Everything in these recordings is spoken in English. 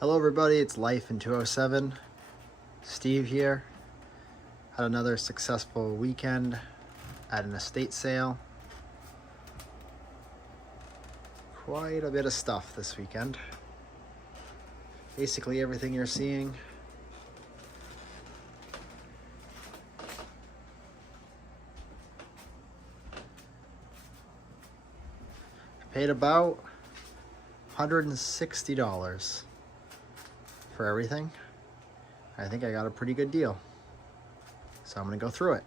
Hello everybody, it's Life in 207. Steve here. Had another successful weekend at an estate sale. Quite a bit of stuff this weekend. Basically everything you're seeing. I paid about $160 for everything. I think I got a pretty good deal. So I'm gonna go through it.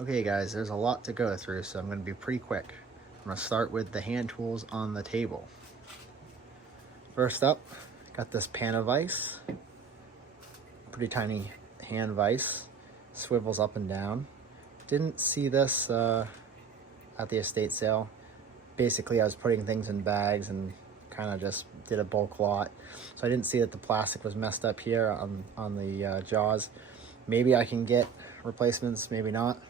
Okay guys, there's a lot to go through, so I'm gonna be pretty quick. I'm gonna start with the hand tools on the table. First up, got this pan of vise. Pretty tiny hand vise. Swivels up and down. Didn't see this at the estate sale. Basically, I was putting things in bags and kind of just did a bulk lot. So I didn't see that the plastic was messed up here on the jaws. Maybe I can get replacements, maybe not.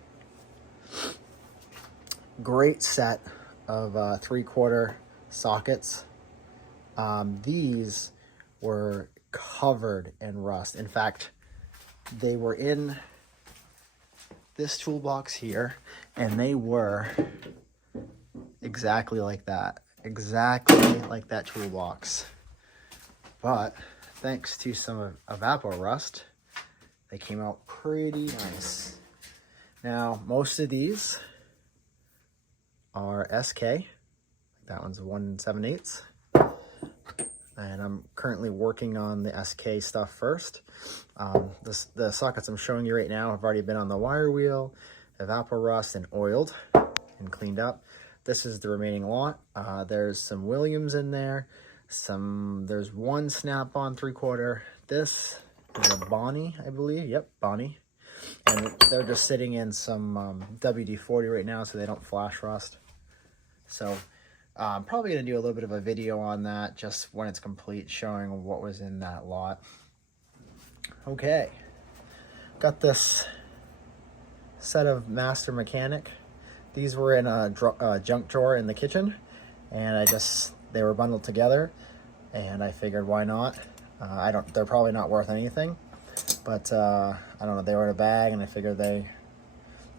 Great set of 3/4 sockets. These were covered in rust. In fact, they were in this toolbox here, and they were exactly like that. Exactly like that toolbox. But thanks to some Evapo-Rust, they came out pretty nice. Now, most of these are SK. That one's 1/7/8. And I'm currently working on the SK stuff first. The sockets I'm showing you right now have already been on the wire wheel, Evapo-Rust, and oiled and cleaned up. This is the remaining lot. There's some Williams in there. There's one Snap-on 3/4. This is a Bonnie, I believe. Yep, Bonnie. And they're just sitting in some WD-40 right now so they don't flash rust. So I'm probably going to do a little bit of a video on that just when it's complete, showing what was in that lot. Okay. Got this set of Master Mechanic. These were in a junk drawer in the kitchen, and they were bundled together, and I figured why not. They're probably not worth anything, but I don't know, they were in a bag, and I figured that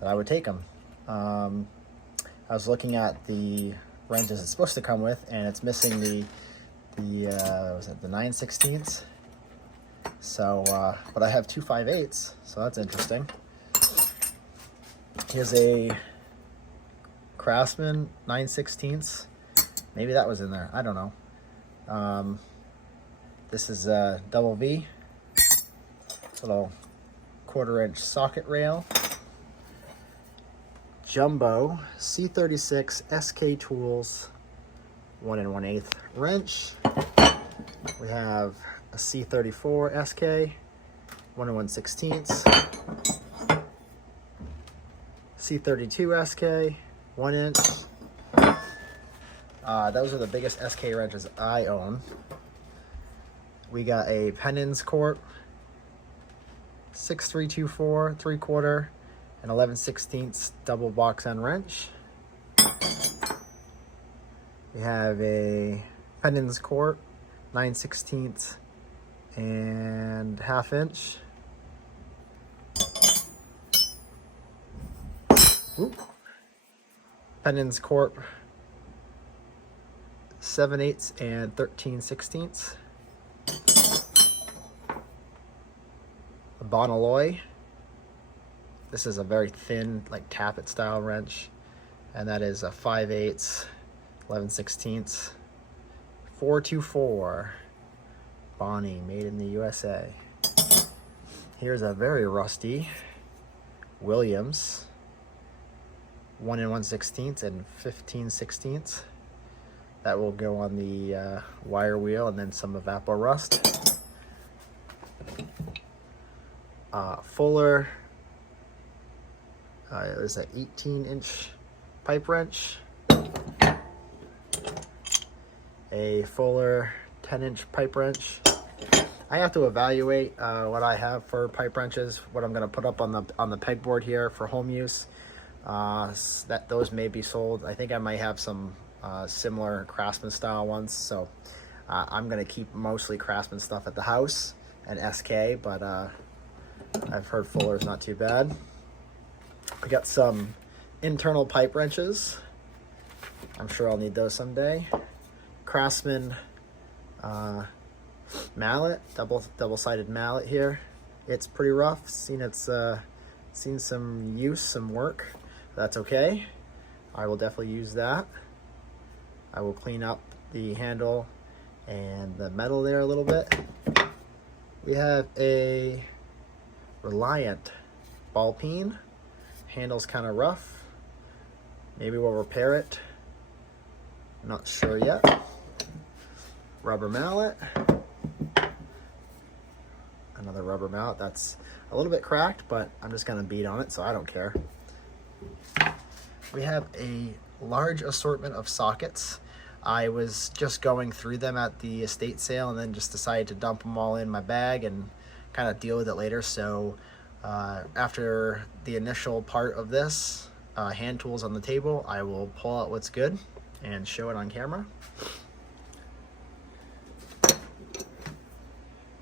I would take them. I was looking at the wrenches it's supposed to come with, and it's missing the 9/16. So, but I have 2 5/8, so that's interesting. Here's a Craftsman 9/16. Maybe that was in there. I don't know. This is a double V. Little 1/4" socket rail. Jumbo C36 SK Tools 1 1/8 wrench. We have a C34 SK 1 1/16. C32 SK 1 inch. Those are the biggest SK wrenches I own. We got a Pennins Corp 6324 3/4 and 11/16 double box end wrench. We have a Pennins Corp 9/16 and 1/2 inch. Pennins Corp 7/8 and 13/16. A Bonaloy. This is a very thin, like tappet style wrench, and that is a 5/8 11/16 424 Bonnie, made in the USA. Here's a very rusty Williams 1 1/16 and 15/16. That will go on the wire wheel, and then some Evapo-Rust. Fuller. There's an 18-inch pipe wrench. A Fuller 10-inch pipe wrench. I have to evaluate what I have for pipe wrenches, what I'm going to put up on the pegboard here for home use. Those may be sold. I think I might have some similar Craftsman style ones, so I'm gonna keep mostly Craftsman stuff at the house and SK, but I've heard Fuller's not too bad. I got some internal pipe wrenches. I'm sure I'll need those someday. Craftsman mallet, double-sided mallet here. It's pretty rough. Seen some use, some work. That's okay. I will definitely use that. I will clean up the handle and the metal there a little bit. We have a Reliant ball peen. Handle's kind of rough. Maybe we'll repair it. Not sure yet. Rubber mallet. Another rubber mallet that's a little bit cracked, but I'm just gonna beat on it, so I don't care. We have a large assortment of sockets. I was just going through them at the estate sale and then just decided to dump them all in my bag and kind of deal with it later. So after the initial part of this, hand tools on the table, I will pull out what's good and show it on camera.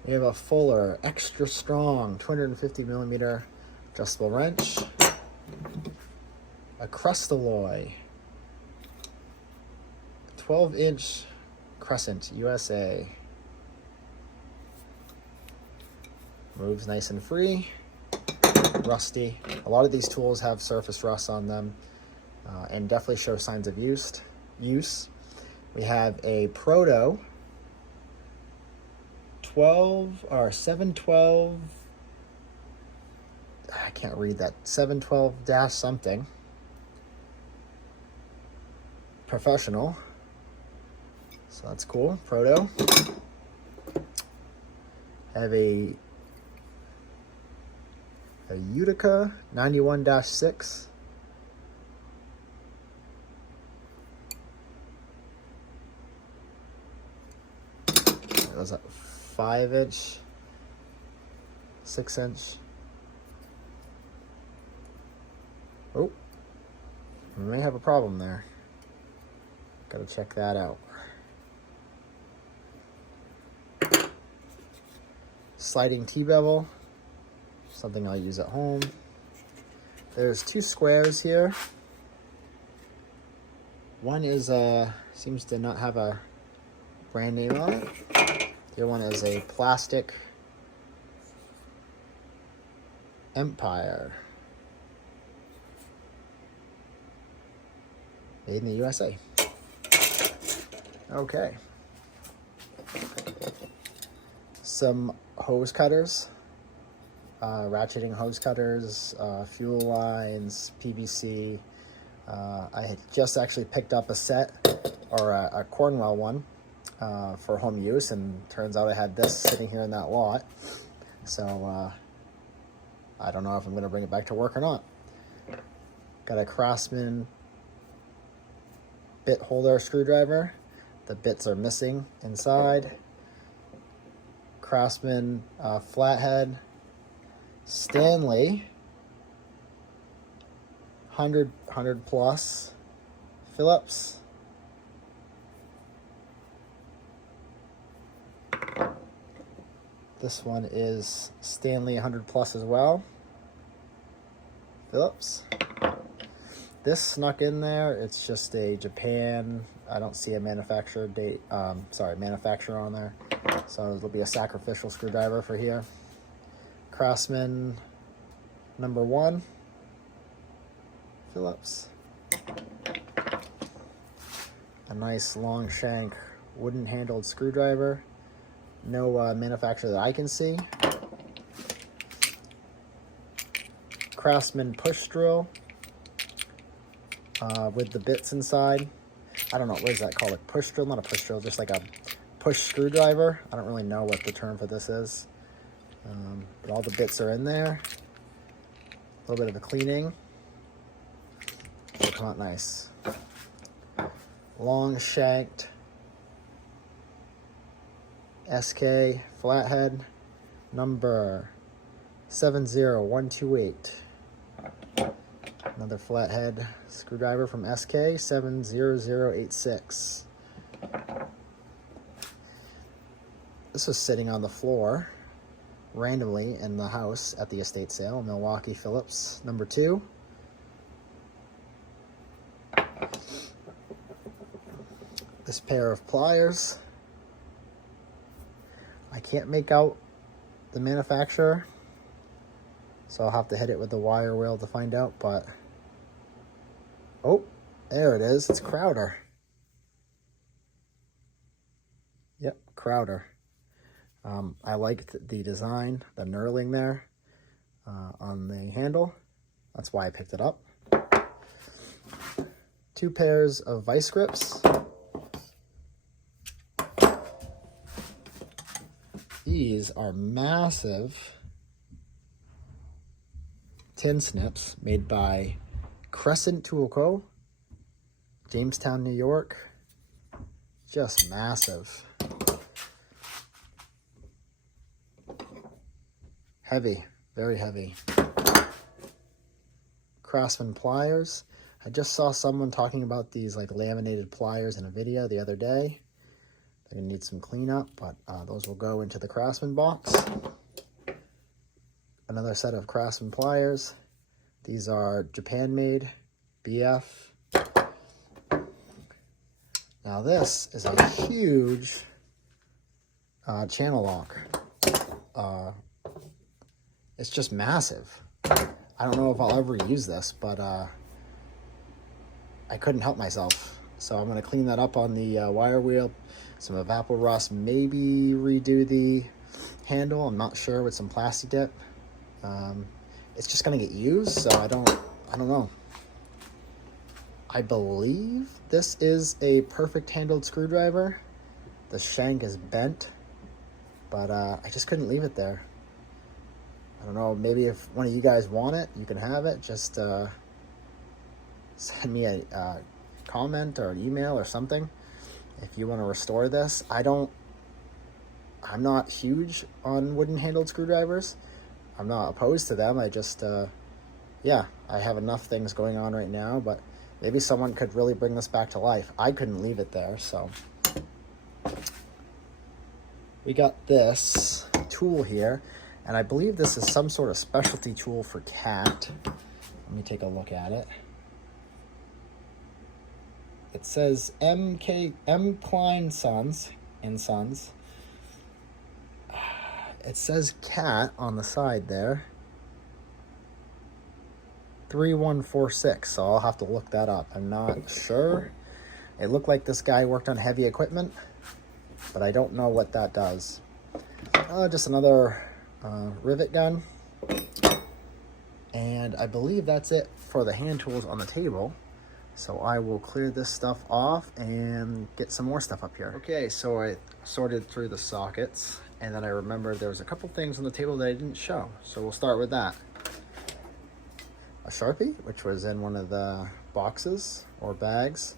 We have a Fuller extra strong 250 millimeter adjustable wrench, a Crustalloy 12-inch Crescent USA. Moves nice and free. Rusty. A lot of these tools have surface rust on them and definitely show signs of use. We have a Proto 712, I can't read that, 712 dash something. Professional. So that's cool. Proto. Have a Utica 91-6. It was a 5-inch, 6-inch. Oh, we may have a problem there. Gotta check that out. Sliding T-bevel, something I'll use at home. There's two squares here. One is seems to not have a brand name on it. The other one is a plastic Empire. Made in the USA. Okay. Some hose cutters, ratcheting hose cutters, fuel lines, PVC. I had just actually picked up a set, or a Cornwell one, for home use, and turns out I had this sitting here in that lot. So I don't know if I'm going to bring it back to work or not. Got a Craftsman bit holder screwdriver. The bits are missing inside. Craftsman flathead. Stanley 100 plus Phillips. This one is Stanley 100 plus as well. Phillips. This snuck in there. It's just a Japan. I don't see a manufacturer date. Manufacturer on there. So it'll be a sacrificial screwdriver for here. Craftsman number 1. Phillips. A nice long shank wooden handled screwdriver. No manufacturer that I can see. Craftsman push drill with the bits inside. I don't know, what is that called? A push drill? Not a push drill, just like a push screwdriver. I don't really know what the term for this is. But all the bits are in there. A little bit of a cleaning. It'll come out nice. Long shanked SK flathead number 70128. Another flathead screwdriver from SK 70086. This was sitting on the floor randomly in the house at the estate sale. Milwaukee Phillips number 2. This pair of pliers. I can't make out the manufacturer, so I'll have to hit it with the wire wheel to find out, but oh, there it is. It's Crowder. Yep, Crowder. I liked the design, the knurling there on the handle. That's why I picked it up. 2 pairs of vice grips. These are massive tin snips made by Crescent Tool Co., Jamestown, New York. Just massive. Heavy, very heavy. Craftsman pliers. I just saw someone talking about these like laminated pliers in a video the other day. They're gonna need some cleanup, but those will go into the Craftsman box. Another set of Craftsman pliers. These are Japan made, BF. Now this is a huge channel lock. It's just massive. I don't know if I'll ever use this, but I couldn't help myself. So I'm gonna clean that up on the wire wheel. Some Evapor Rust, maybe redo the handle. I'm not sure, with some Plasti Dip. It's just gonna get used, so I don't know. I believe this is a perfect handled screwdriver. The shank is bent, but I just couldn't leave it there. I don't know, maybe if one of you guys want it, you can have it. Just send me a comment or an email or something if you want to restore this. I'm not huge on wooden handled screwdrivers. I'm not opposed to them. I just, yeah, I have enough things going on right now, but maybe someone could really bring this back to life. I couldn't leave it there, so. We got this tool here, and I believe this is some sort of specialty tool for cat. Let me take a look at it. It says M. Klein Sons and Sons. It says cat on the side there. 3146, so I'll have to look that up. I'm not sure. It looked like this guy worked on heavy equipment, but I don't know what that does. Just another rivet gun. And I believe that's it for the hand tools on the table. So I will clear this stuff off and get some more stuff up here. Okay, so I sorted through the sockets, and then I remembered there was a couple things on the table that I didn't show. So we'll start with that. A Sharpie, which was in one of the boxes or bags,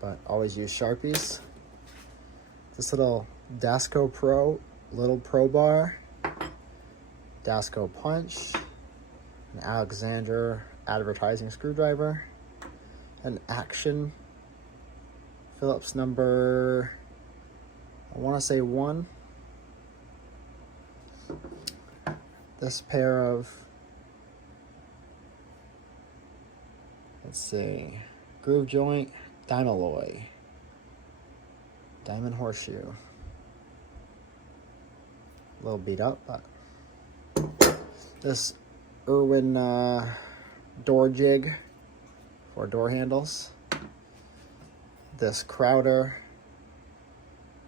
but always use Sharpies. This little Dasco Pro, little Pro Bar, Dasco Punch, an Alexander advertising screwdriver, an Action Phillips number, I want to say 1. This pair of, let's see, groove joint, Dynaloy, diamond horseshoe. A little beat up, but this Irwin door jig for door handles. This Crowder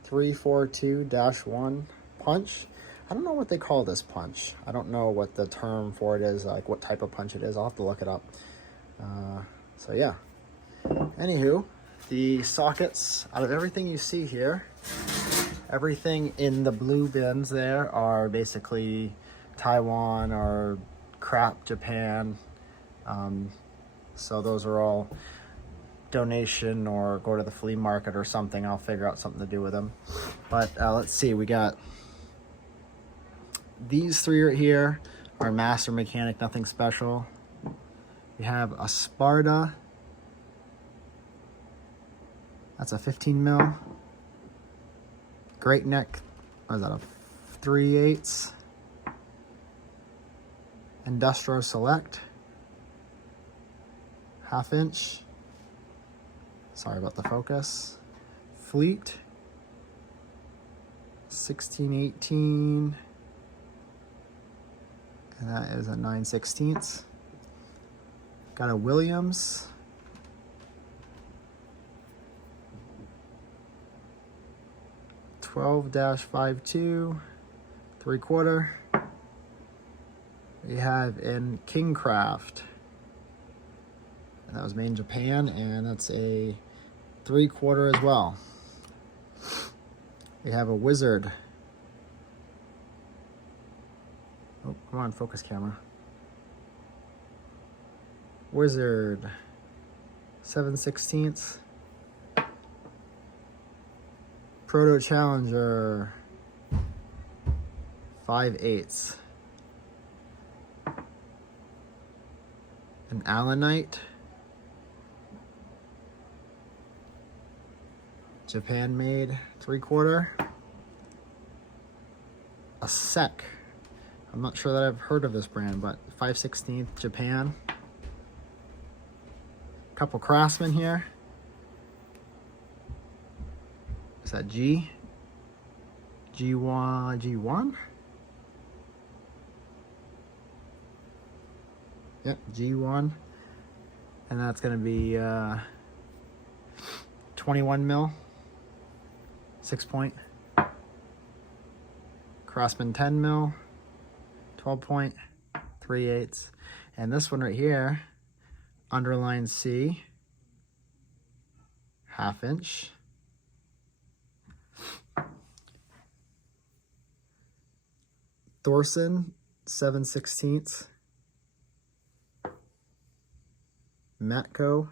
342-1 punch. I don't know what they call this punch. I don't know what the term for it is, like what type of punch it is. I'll have to look it up. So yeah. Anywho, the sockets, out of everything you see here, everything in the blue bins there are basically Taiwan or crap Japan. So those are all donation or go to the flea market or something. I'll figure out something to do with them. But let's see, we got these 3 right here are Master Mechanic, nothing special. We have a Sparta. That's a 15 mil. Great Neck what is that, a 3/8 Industrial Select, 1/2 inch. Sorry about the focus. Fleet, 16/18, and that is a 9/16. Got a Williams, (12-52), 3/4. We have in Kingcraft, and that was made in Japan, and that's a 3/4 as well. We have a Wizard. Oh, come on, focus camera. Wizard, 7/16. Proto Challenger, 5/8. An Allanite, Japan made, 3/4. A Sec. I'm not sure that I've heard of this brand, but 5/16 Japan. Couple Craftsman here. Is that G? G1? Yep, G1. And that's going to be 21 mil, 6-point. Craftsman 10 mil, 12-point, 3/8. And this one right here, underline C, 1/2 inch. Thorson, 7/16. Matco,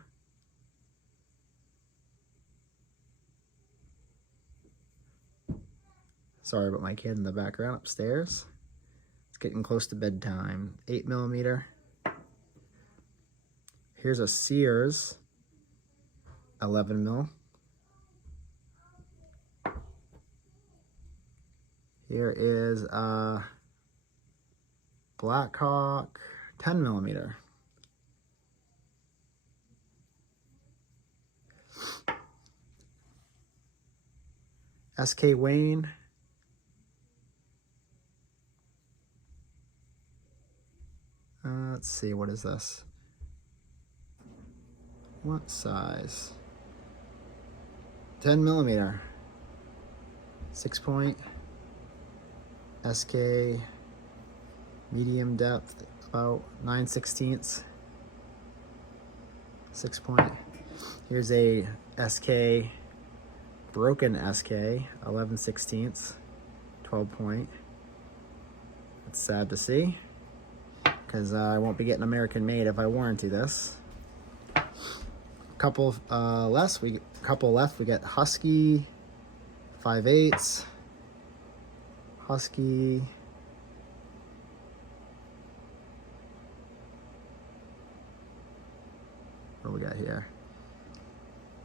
sorry about my kid in the background upstairs. It's getting close to bedtime. 8mm. Here's a Sears, 11 mil. Here is a Blackhawk, 10mm. SK Wayne, let's see, what is this? What size? 10mm, 6-point. SK, medium depth, about 9/16, 6-point. Here's a SK, broken SK, 11/16, 12-point. It's sad to see, because I won't be getting American made if I warranty this. Couple left. We got Husky, 5/8. Husky, what do we got here?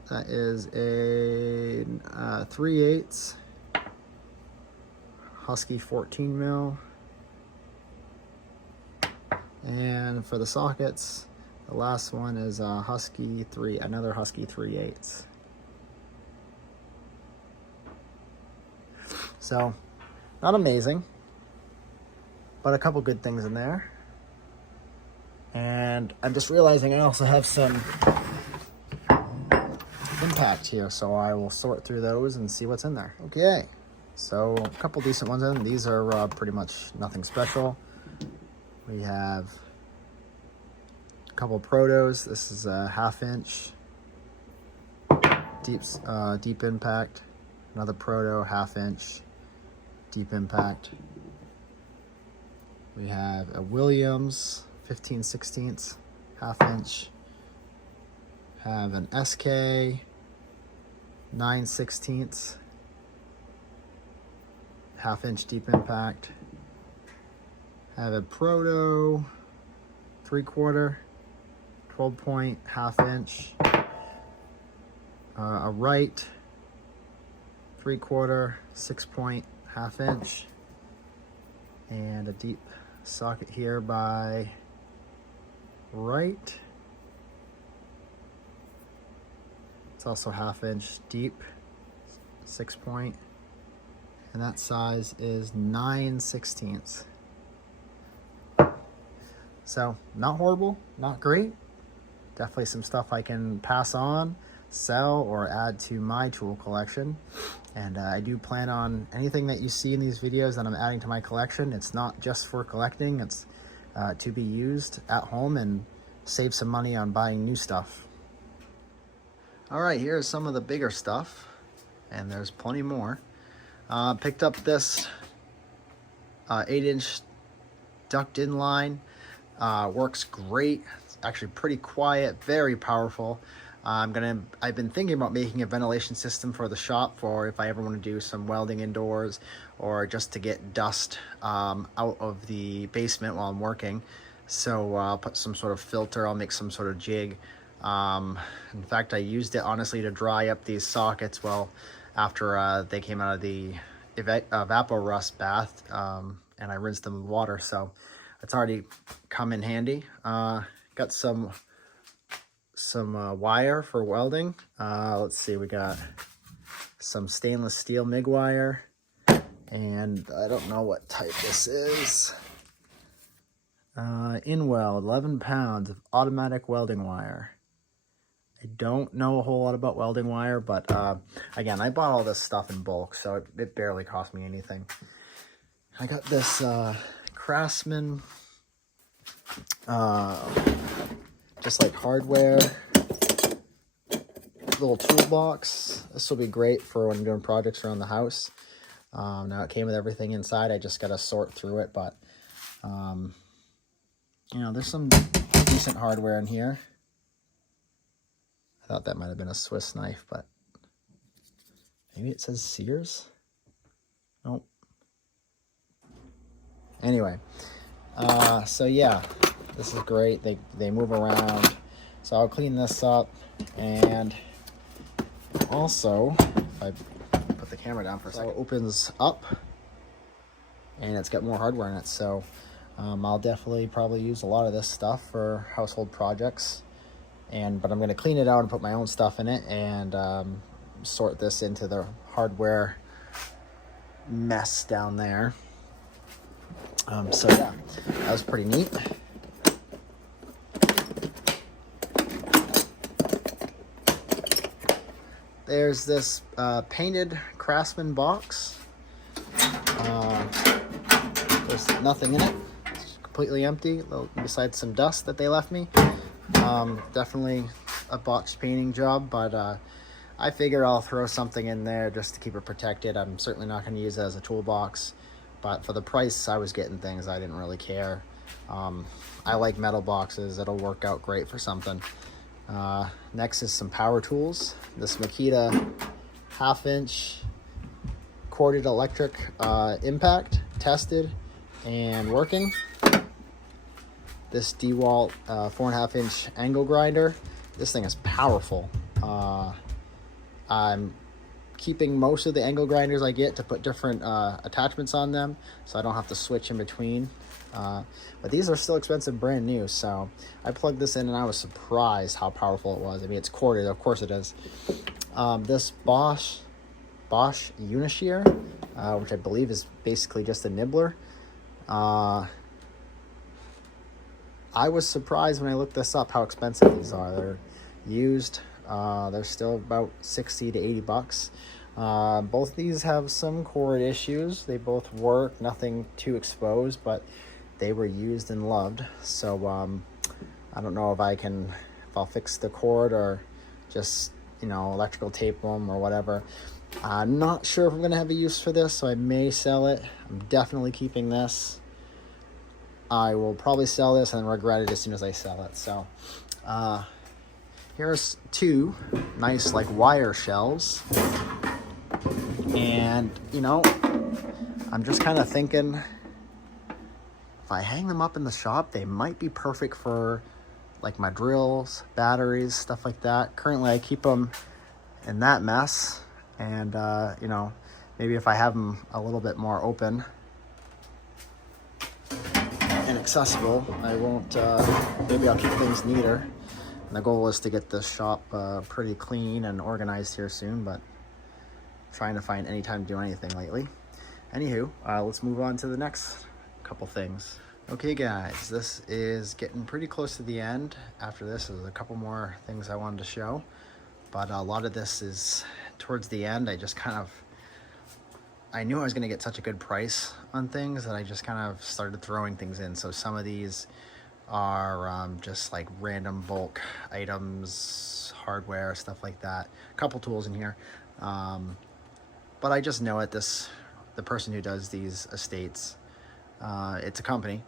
That is a 3/8 Husky, 14 mil. And for the sockets, the last one is a Husky another Husky 3/8. So, not amazing, but a couple good things in there. And I'm just realizing I also have some Impact here, so I will sort through those and see what's in there. Okay, so a couple decent ones in. These are pretty much nothing special. We have a couple Protos. This is a 1/2 inch deep impact. Another Proto, 1/2 inch deep impact. We have a Williams, 15/16, 1/2 inch. Have an SK, 9/16, 1/2 inch deep impact. Have a Proto, 3/4, 12-point, 1/2 inch. A Wright, 3/4, 6-point, 1/2 inch, and a deep socket here by right. It's also 1/2 inch deep, 6-point, and that size is 9/16. So not horrible, not great. Definitely some stuff I can pass on, sell, or add to my tool collection. And I do plan on anything that you see in these videos that I'm adding to my collection. It's not just for collecting, it's to be used at home and save some money on buying new stuff. All right, here's some of the bigger stuff, and there's plenty more. Picked up this 8-inch duct inline. Works great. It's actually pretty quiet, very powerful. I've been thinking about making a ventilation system for the shop for if I ever want to do some welding indoors, or just to get dust out of the basement while I'm working. So I'll put some sort of filter, I'll make some sort of jig. In fact, I used it honestly to dry up these sockets after they came out of the Evapo-Rust bath, and I rinsed them with water, so it's already come in handy. Got some wire for welding. Let's see, we got some stainless steel MIG wire, and I don't know what type this is. InWeld, 11 pounds of automatic welding wire. I don't know a whole lot about welding wire, but again, I bought all this stuff in bulk, so it barely cost me anything. I got this Craftsman, just like hardware little toolbox. This will be great for when doing projects around the house. Now it came with everything inside. I just got to sort through it, but you know, there's some decent hardware in here. I thought that might have been a Swiss knife, but maybe it says Sears. Nope. Anyway, so yeah, this is great. They move around, so I'll clean this up. And also, if I put the camera down for a second, it opens up and it's got more hardware in it, so I'll definitely probably use a lot of this stuff for household projects. But I'm going to clean it out and put my own stuff in it, and sort this into the hardware mess down there. So yeah, that was pretty neat. There's this painted Craftsman box. There's nothing in it. It's completely empty, besides some dust that they left me. Definitely a box painting job, but I figure I'll throw something in there just to keep it protected. I'm certainly not going to use it as a toolbox, but for the price I was getting things, I didn't really care. I like metal boxes. It'll work out great for something. Next is some power tools. This Makita 1/2 inch corded electric impact, tested and working. This DeWalt 4.5 inch angle grinder. This thing is powerful. I'm keeping most of the angle grinders I get to put different attachments on them, so I don't have to switch in between. But these are still expensive, brand new, so I plugged this in and I was surprised how powerful it was. I mean, it's corded, of course it is. This Bosch Unishear, which I believe is basically just a nibbler. I was surprised when I looked this up how expensive these are. They're used. They're still about 60 to 80 bucks. Both these have some cord issues. They both work, nothing too exposed, but they were used and loved. So I don't know if I'll fix the cord or just, you know, electrical tape them or whatever. I'm not sure if I'm gonna have a use for this, so I may sell it. I'm definitely keeping this. I will probably sell this and regret it as soon as I sell it. So here's two nice like wire shelves, and you know, I'm just kind of thinking if I hang them up in the shop, they might be perfect for like my drills, batteries, stuff like that. Currently I keep them in that mess, and you know, maybe if I have them a little bit more open and accessible, I won't, maybe I'll keep things neater. And the goal is to get this shop pretty clean and organized here soon, but trying to find any time to do anything lately. Anywho, let's move on to the next couple things. Okay guys, this is getting pretty close to the end. After this, there's a couple more things I wanted to show, but a lot of this is towards the end. I knew I was gonna get such a good price on things that I just kind of started throwing things in. So some of these are just like random bulk items, hardware, stuff like that. A couple tools in here. But I just know the person who does these estates, it's a company,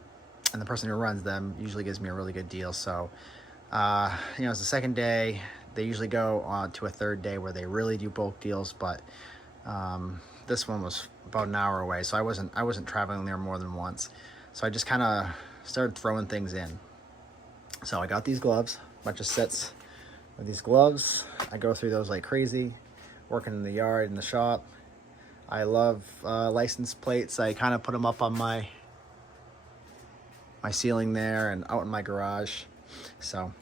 and the person who runs them usually gives me a really good deal. So, you know, it's the second day. They usually go on to a third day where they really do bulk deals, but this one was about an hour away, so I wasn't traveling there more than once. So I just kind of started throwing things in. So I got these gloves, a bunch of sets with these gloves. I go through those like crazy, working in the yard, in the shop. I love license plates. I kind of put them up on my ceiling there and out in my garage. So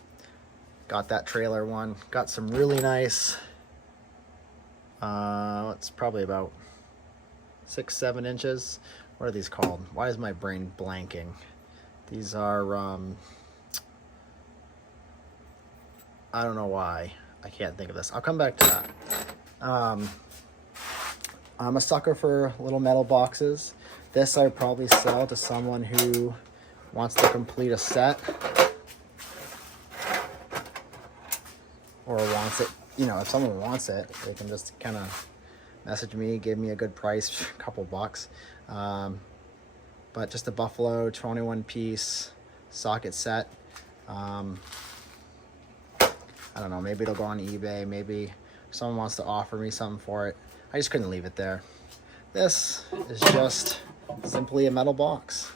got that trailer one. Got some really nice, it's probably about 6-7 inches. What are these called? Why is my brain blanking? These are, I don't know why. I can't think of this. I'll come back to that. I'm a sucker for little metal boxes. This I would probably sell to someone who wants to complete a set, or wants it, you know, if someone wants it, they can just kind of message me, give me a good price, a couple bucks. But just a Buffalo 21 piece socket set. I don't know, maybe it'll go on eBay, maybe someone wants to offer me something for it. I just couldn't leave it there. This is just simply a metal box,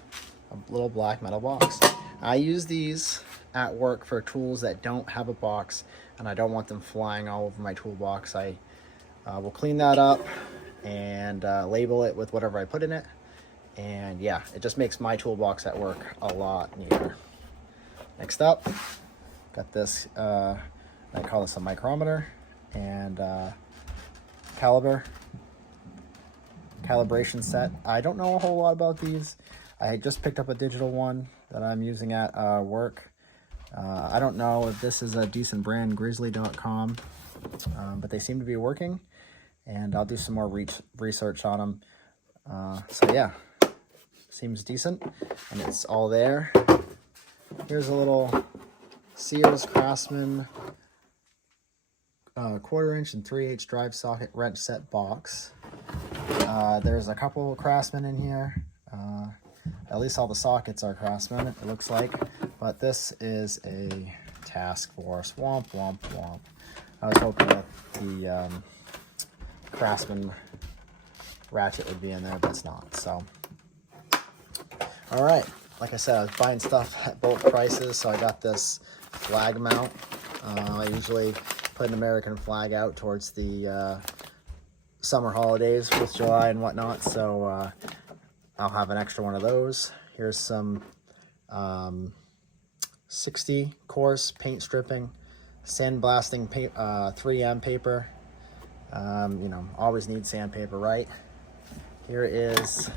a little black metal box. I use these at work for tools that don't have a box, and I don't want them flying all over my toolbox. I will clean that up and label it with whatever I put in it. And yeah, it just makes my toolbox at work a lot neater. Next up, got this, I call this a micrometer and calibration set. I don't know a whole lot about these. I just picked up a digital one that I'm using at work. I don't know if this is a decent brand, grizzly.com, but they seem to be working, and I'll do some more research on them. So yeah, seems decent, and it's all there. Here's a little Sears Craftsman 1/4 inch and 3/8 drive socket wrench set box. There's a couple Craftsman in here. At least all the sockets are Craftsman, it looks like. But this is a Task Force. Womp, womp, womp. I was hoping that the Craftsman ratchet would be in there, but it's not. So, all right. Like I said, I was buying stuff at bulk prices, so I got this flag mount. I usually put an American flag out towards the summer holidays, 4th of July and whatnot, so I'll have an extra one of those. Here's some 60 course paint stripping, sandblasting 3M paper. You know, always need sandpaper, right? Here is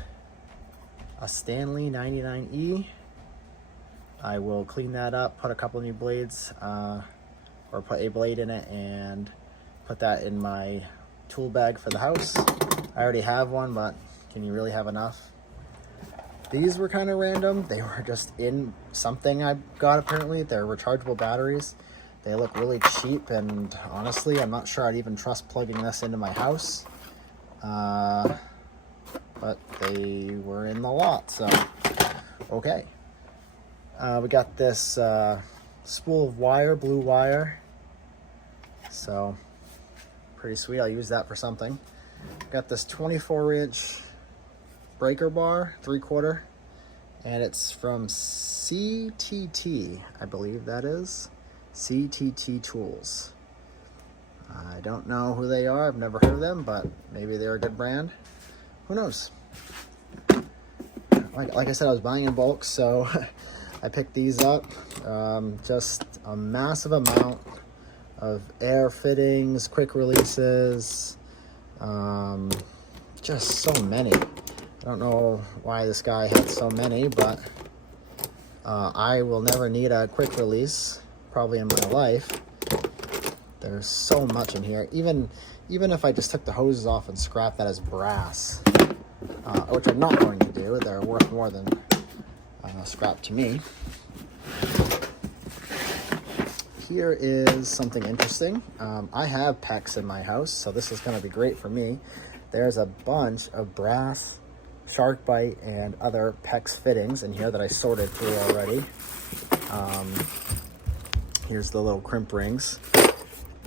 a Stanley 99E. I will clean that up, put a couple new blades, or put a blade in it, and put that in my tool bag for the house. I already have one, but can you really have enough? These were kind of random. They were just in something I got, apparently. They're rechargeable batteries. They look really cheap, and honestly, I'm not sure I'd even trust plugging this into my house. But they were in the lot, so okay. We got this spool of wire, blue wire. So pretty sweet. I'll use that for something. Got this 24-inch breaker bar, 3/4, and it's from CTT, I believe that is. CTT Tools. I don't know who they are. I've never heard of them, but maybe they're a good brand. Who knows? Like I said, I was buying in bulk, so I picked these up. Just a massive amount of air fittings, quick releases, just so many. I don't know why this guy had so many, but I will never need a quick release probably in my life. There's so much in here. Even if I just took the hoses off and scrapped that as brass, which I'm not going to do, they're worth more than scrap to me. Here is something interesting. I have PEX in my house, so this is going to be great for me. There's a bunch of brass, SharkBite, and other PEX fittings in here that I sorted through already. Here's the little crimp rings.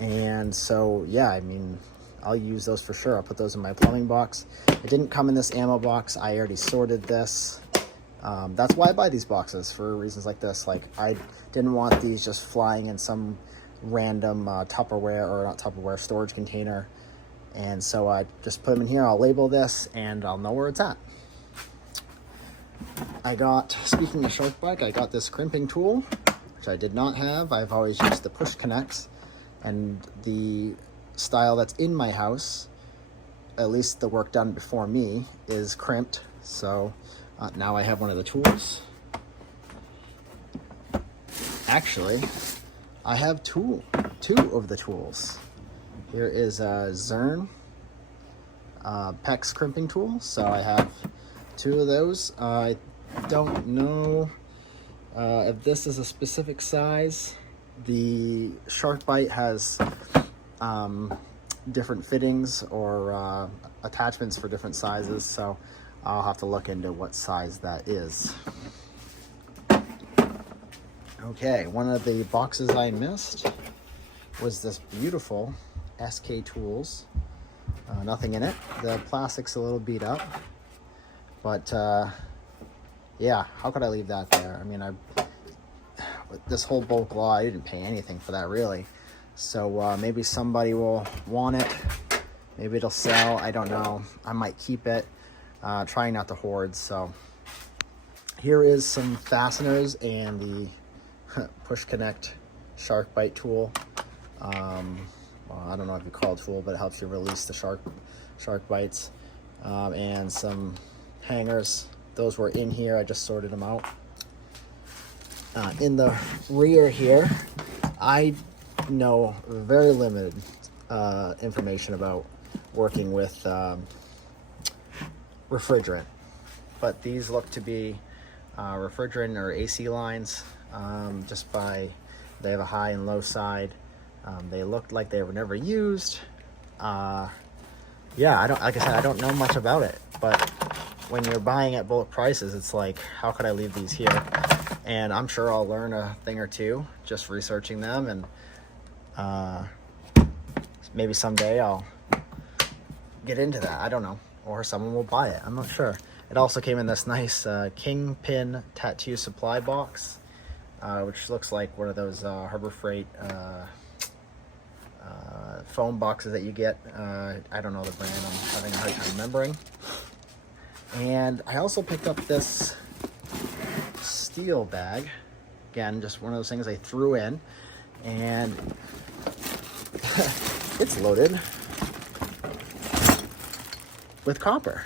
And so, yeah, I mean, I'll use those for sure. I'll put those in my plumbing box. It didn't come in this ammo box. I already sorted this. That's why I buy these boxes, for reasons like this. Like, I didn't want these just flying in some random Tupperware, or not Tupperware, storage container. And so I just put them in here. I'll label this and I'll know where it's at. Speaking of SharkBite, I got this crimping tool, which I did not have. I've always used the push connects, and the style that's in my house, at least the work done before me, is crimped. So now I have one of the tools. Actually, I have two of the tools. Here is a Zern PEX crimping tool. So I have two of those. I don't know if this is a specific size. The SharkBite has different fittings or attachments for different sizes, so I'll have to look into what size that is. Okay, one of the boxes I missed was this beautiful SK Tools. Nothing in it. The plastic's a little beat up, but yeah, how could I leave that there? I mean, this whole bulk law, I didn't pay anything for that really. So maybe somebody will want it. Maybe it'll sell. I don't know. I might keep it. Trying not to hoard. So here is some fasteners and the push connect SharkBite tool. Well, I don't know if you call it a tool, but it helps you release the shark bites. And some hangers. Those were in here. I just sorted them out. In the rear here, I know very limited information about working with refrigerant, but these look to be refrigerant or AC lines. They have a high and low side. They looked like they were never used. Yeah, like I said, I don't know much about it, but when you're buying at bulk prices, it's like, how could I leave these here? And I'm sure I'll learn a thing or two just researching them, and maybe someday I'll get into that. I don't know. Or someone will buy it. I'm not sure. It also came in this nice Kingpin tattoo supply box, which looks like one of those Harbor Freight foam boxes that you get. I don't know the brand. I'm having a hard time remembering. And I also picked up this steel bag. Again, just one of those things I threw in, and it's loaded with copper.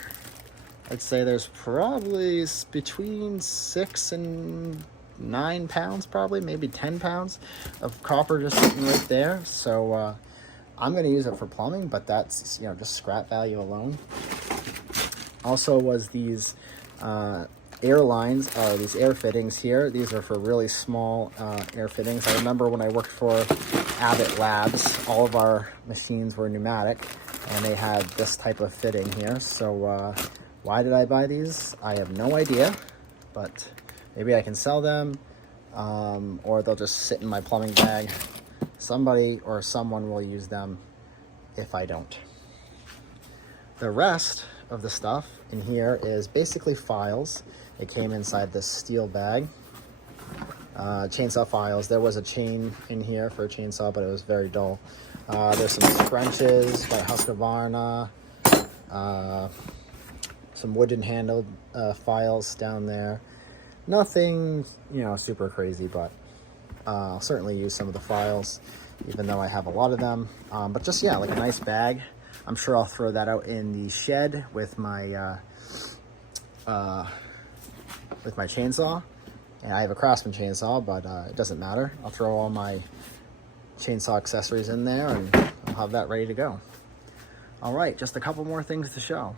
I'd say there's probably between 6 and 9 pounds, probably maybe 10 pounds of copper just sitting right there. So I'm going to use it for plumbing, but that's, just scrap value alone. Also was these air lines, these air fittings here. These are for really small air fittings. I remember when I worked for Abbott Labs, all of our machines were pneumatic, and they had this type of fitting here. So why did I buy these? I have no idea, but maybe I can sell them, or they'll just sit in my plumbing bag. Somebody or someone will use them if I don't. The rest of the stuff in here is basically files. It came inside this steel bag. chainsaw files. There was a chain in here for a chainsaw, but it was very dull. There's some scrunches by Husqvarna. Some wooden handled files down there. Nothing, you know, super crazy, but I'll certainly use some of the files, even though I have a lot of them. But just, yeah, like a nice bag. I'm sure I'll throw that out in the shed with my chainsaw. And I have a Craftsman chainsaw, but it doesn't matter. I'll throw all my chainsaw accessories in there and I'll have that ready to go. All right, just a couple more things to show.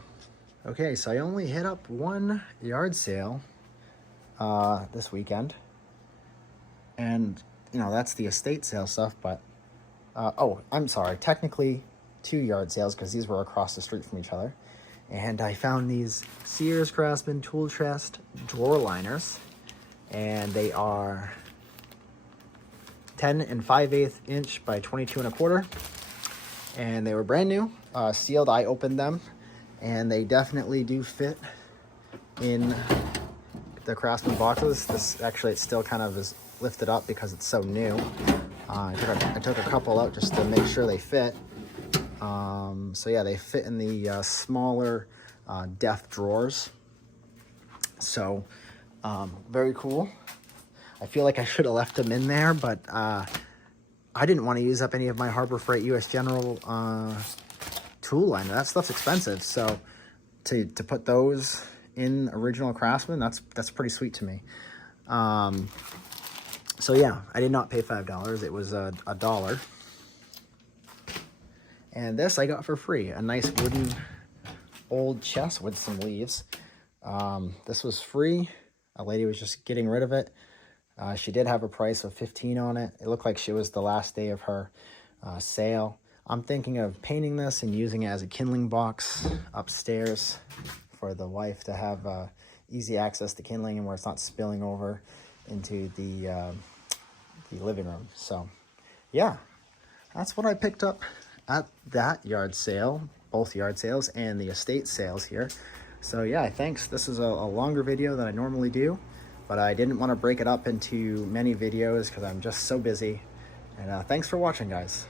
Okay, so I only hit up one yard sale this weekend. And, you know, that's the estate sale stuff, but, oh, I'm sorry, technically 2 yard sales because these were across the street from each other. And I found these Sears Craftsman Tool Chest drawer liners, and they are 10 5/8 inch by 22 1/4. And they were brand new, sealed. I opened them, and they definitely do fit in the Craftsman boxes. This actually, it still kind of is lifted up because it's so new. I took a couple out just to make sure they fit. So yeah, they fit in the smaller depth drawers. So very cool. I feel like I should have left them in there, but I didn't want to use up any of my Harbor Freight US General tool liner. That stuff's expensive, so to put those in original Craftsman, that's pretty sweet to me. So yeah, I did not pay $5. It was $1. And this I got for free, a nice wooden old chest with some leaves. This was free. A lady was just getting rid of it. She did have a price of $15 on it. It looked like she was the last day of her sale. I'm thinking of painting this and using it as a kindling box upstairs for the wife to have easy access to kindling and where it's not spilling over into the living room. So yeah, that's what I picked up at that yard sale, both yard sales and the estate sales here. So yeah, thanks. This is a longer video than I normally do, but I didn't want to break it up into many videos because I'm just so busy. And thanks for watching, guys.